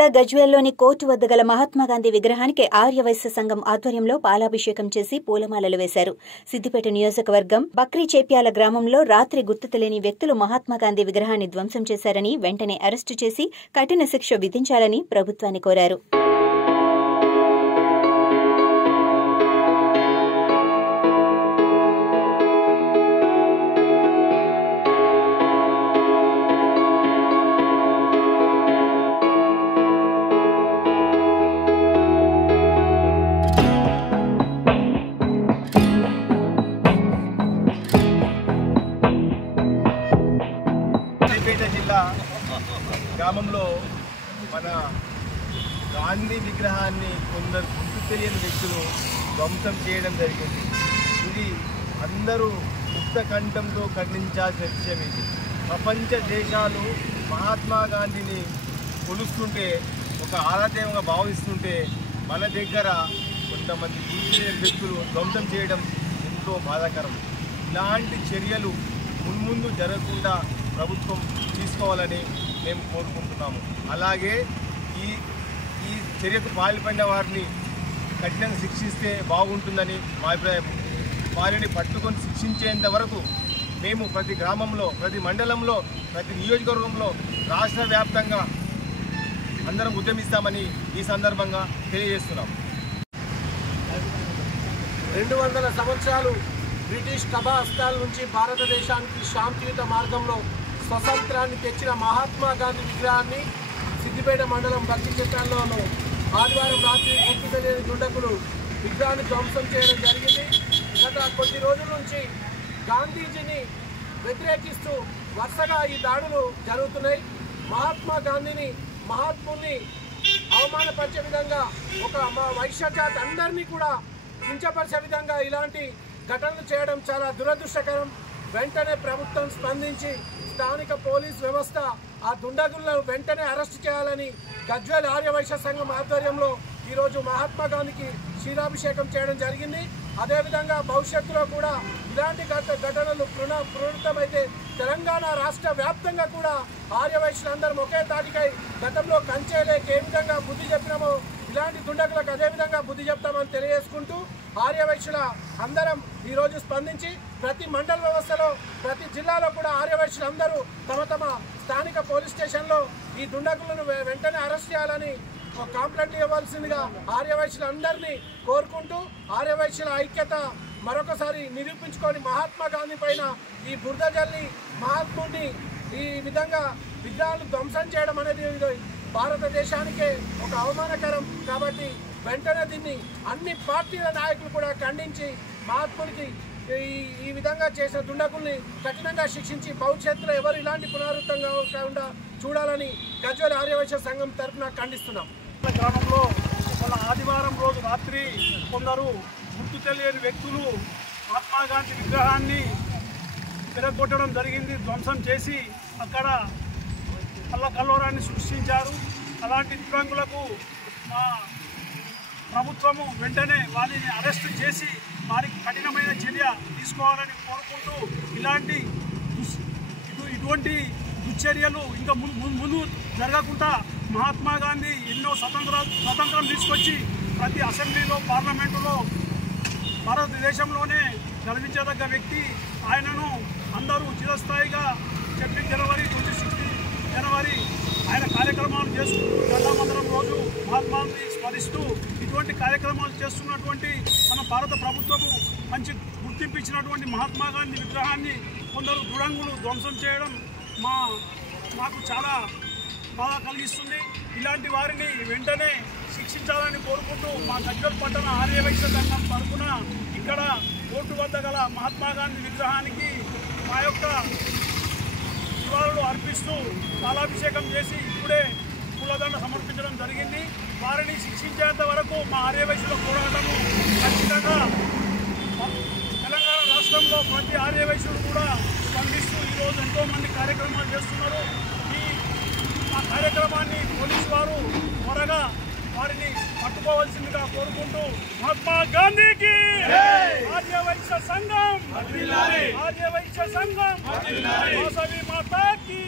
జిల్లా గజ్వేల్లోని కోర్టు వద్ద గల మహాత్మాగాంధీ విగ్రహానికి ఆర్యవైశ్య సంఘం ఆధ్వర్యంలో పాలాభిషేకం చేసి పూలమాలలు వేశారు. సిద్దిపేట నియోజకవర్గం బక్రీచేప్యాల గ్రామంలో రాత్రి గుర్తు తెలియని వ్యక్తులు మహాత్మాగాంధీ విగ్రహాన్ని ధ్వంసం చేశారని, వెంటనే అరెస్టు చేసి కఠిన శిక్ష విధించాలని ప్రభుత్వాన్ని కోరారు. సిద్దిపేట జిల్లా గ్రామంలో మన గాంధీ విగ్రహాన్ని కొందరు గుర్తు తెలియని వ్యక్తులు ధ్వంసం చేయడం జరిగింది. ఇది అందరూ ముక్త కంఠంతో ఖండించాల్సిన విషయం. ఇది ప్రపంచ దేశాలు మహాత్మా గాంధీని కొలుస్తుంటే, ఒక ఆరాధ్యంగా భావిస్తుంటే, మన దగ్గర కొంతమంది గుర్తు తెలియని వ్యక్తులు ధ్వంసం చేయడం ఎంతో బాధాకరం. ఇలాంటి చర్యలు మున్ముందు జరగకుండా ప్రభుత్వం తీసుకోవాలని మేము కోరుకుంటున్నాము. అలాగే ఈ చర్యకు పాల్పడిన వారిని కఠినంగా శిక్షిస్తే బాగుంటుందని మా అభిప్రాయం. వారిని పట్టుకొని శిక్షించేంత వరకు మేము ప్రతి గ్రామంలో, ప్రతి మండలంలో, ప్రతి నియోజకవర్గంలో రాష్ట్ర వ్యాప్తంగా అందరం ఉద్యమిస్తామని ఈ సందర్భంగా తెలియజేస్తున్నాము. 200 సంవత్సరాలు బ్రిటిష్ కబాస్తాల నుంచి భారతదేశానికి శాంతియుత మార్గంలో స్వతంత్రాన్ని తెచ్చిన మహాత్మా గాంధీ విగ్రహాన్ని సిద్దిపేట మండలం బక్రీచేప్యాలలో ఆదివారం రాత్రి గుర్తు తెలియని దుండగులు విగ్రహాన్ని ధ్వంసం చేయడం జరిగింది. గత కొద్ది రోజుల నుంచి గాంధీజీని వ్యతిరేకిస్తూ వరుసగా ఈ దాడులు జరుగుతున్నాయి. మహాత్మా గాంధీని, మహాత్ముని అవమానపరిచే విధంగా, ఒక మా వైశ్య జాతి అందరినీ కూడా కించపరిచే విధంగా ఇలాంటి ఘటనలు చేయడం చాలా దురదృష్టకరం. వెంటనే ప్రభుత్వం స్పందించి స్థానిక పోలీస్ వ్యవస్థ ఆ దుండగులను వెంటనే అరెస్టు చేయాలని గజ్వేల్ ఆర్యవైశ్య సంఘం ఆధ్వర్యంలో ఈరోజు మహాత్మా గాంధీకి క్షీరాభిషేకం చేయడం జరిగింది. అదేవిధంగా భవిష్యత్తులో కూడా ఇలాంటి ఘటనలు పునరుద్ధమైతే తెలంగాణ రాష్ట్ర వ్యాప్తంగా కూడా ఆర్యవైశ్యులందరం ఒకే తాటికై గతంలో కంచేలేకి ఏ విధంగా బుద్ధి చెప్పినామో ఇలాంటి దుండగులకు అదేవిధంగా బుద్ధి చెప్తామని తెలియజేసుకుంటూ, ఆర్యవైశ్యుల అందరం ఈరోజు స్పందించి ప్రతి మండల వ్యవస్థలో, ప్రతి జిల్లాలో కూడా ఆర్యవైశ్యులందరూ తమ తమ స్థానిక పోలీస్ స్టేషన్లో ఈ దుండగులను వెంటనే అరెస్ట్ చేయాలని కంప్లైంట్ ఇవ్వాల్సిందిగా ఆర్యవైశ్యులందరినీ కోరుకుంటూ, ఆర్యవైశ్యుల ఐక్యత మరొకసారి నిరూపించుకొని మహాత్మా గాంధీ పైన ఈ బురద జల్లి మహాత్ముడిని ఈ విధంగా విగ్రహాలు ధ్వంసం చేయడం అనేది భారతదేశానికే ఒక అవమానకరం. కాబట్టి వెంటనే దీన్ని అన్ని పార్టీల నాయకులు కూడా ఖండించి మహాత్ముడికి ఈ విధంగా చేసిన దుండగుల్ని కఠినంగా శిక్షించి భవిష్యత్తులో ఎవరు ఇలాంటి పునరావృతం కాకుండా చూడాలని గజ్వేల్ ఆర్యవైశ్య సంఘం తరఫున ఖండిస్తున్నాం. గ్రామంలో మన ఆదివారం రోజు రాత్రి కొందరు గుర్తు తెలియని వ్యక్తులు మహాత్మాగాంధీ విగ్రహాన్ని తిరగొట్టడం జరిగింది. ధ్వంసం చేసి అక్కడ కల్లోరాన్ని సృష్టించారు. అలాంటి దివ్యాంగులకు మా ప్రభుత్వము వెంటనే వారిని అరెస్ట్ చేసి వారికి కఠినమైన చర్య తీసుకోవాలని కోరుకుంటూ, ఇటువంటి దుశ్చర్యలు ఇంకా ముందు జరగకుండా మహాత్మా గాంధీ ఎన్నో స్వతంత్రం తీసుకొచ్చి ప్రతి అసెంబ్లీలో, పార్లమెంటులో భారతదేశంలోనే గర్వించదగ్గ వ్యక్తి. ఆయనను అందరూ చిరస్థాయిగా చెప్పి జనవరి ఆయన కార్యక్రమాలు చేసుకుంటూ గంటామందరం రోజు మహాత్మాని స్మరిస్తూ ఇటువంటి కార్యక్రమాలు చేస్తున్నటువంటి మన భారత ప్రభుత్వము మంచి గుర్తింపు ఇచ్చినటువంటి మహాత్మా గాంధీ విగ్రహాన్ని కొందరు దురంగులు ధ్వంసం చేయడం మాకు చాలా బాధ కలిగిస్తుంది. ఇలాంటి వారిని వెంటనే శిక్షించాలని కోరుకుంటూ మా గజ్వేల్ పట్టణ ఆర్యవైశ్య సంఘం తరఫున ఇక్కడ కోర్టు వద్ద గల మహాత్మా గాంధీ విగ్రహానికి మా యొక్క నివాళులు అర్పిస్తూ పాలాభిషేకం చేసి ఇప్పుడే పూలదండ సమర్పించడం జరిగింది. వారిని శిక్షించేంత వరకు మా ఆర్యవైశ్యుల పోరాటము ఖచ్చితంగా. తెలంగాణ రాష్ట్రంలో ప్రతి ఆర్యవైశ్యుడు కూడా స్పందిస్తూ ఈరోజు ఎంతోమంది కార్యక్రమాలు చేస్తున్నారు. ఆ కార్యక్రమాన్ని పోలీసు వారు త్వరగా వారిని పట్టుకోవాల్సిందిగా కోరుకుంటూ, మహాత్మా గాంధీకి ఆర్యవైశ్య సంఘం, ఆర్యవైశ్య సంఘం, వాసవి మాతాకి